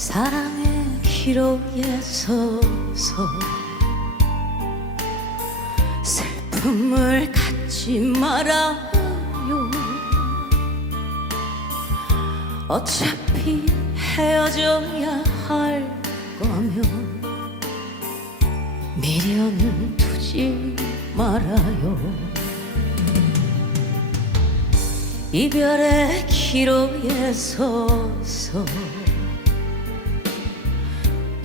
사랑의 기로에 서서 슬픔을 갖지 말아요. 어차피 헤어져야 할 거면 미련은 두지 말아요. 이별의 기로에 서서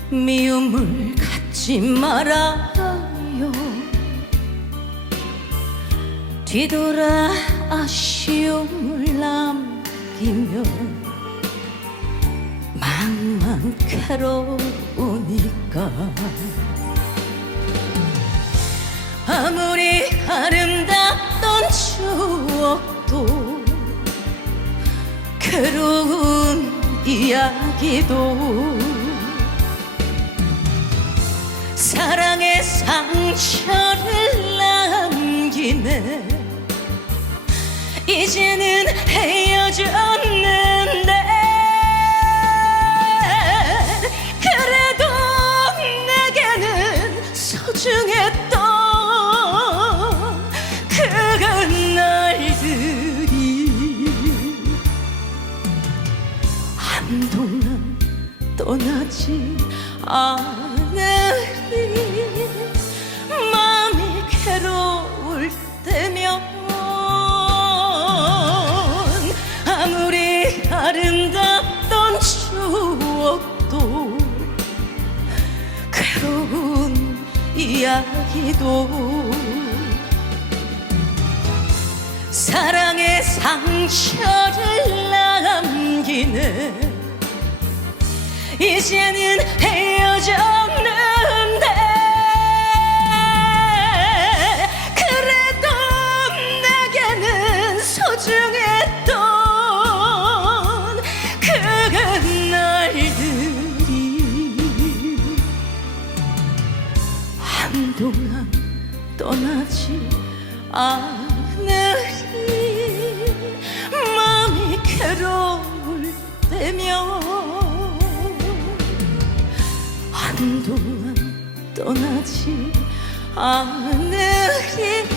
미움을 갖지 말아요. 뒤돌아 아쉬움을 남기면 마음만 괴로우니까. 아무리 아름답던 추억도 괴로운 이야기도 사랑의 상처를 남기네. 이제는 헤어졌는데 그래도 내게는 소중했던 그날들이 한동안 떠나지 않 으리 마음이 괴로울 때면 아무리 아름답던 추억도 괴로운 이야기도 사랑의 상처를 남기네 이제는 헤어졌 동안 떠나지 않으리 마음이 괴로울 때면 한동안 떠나지 않으리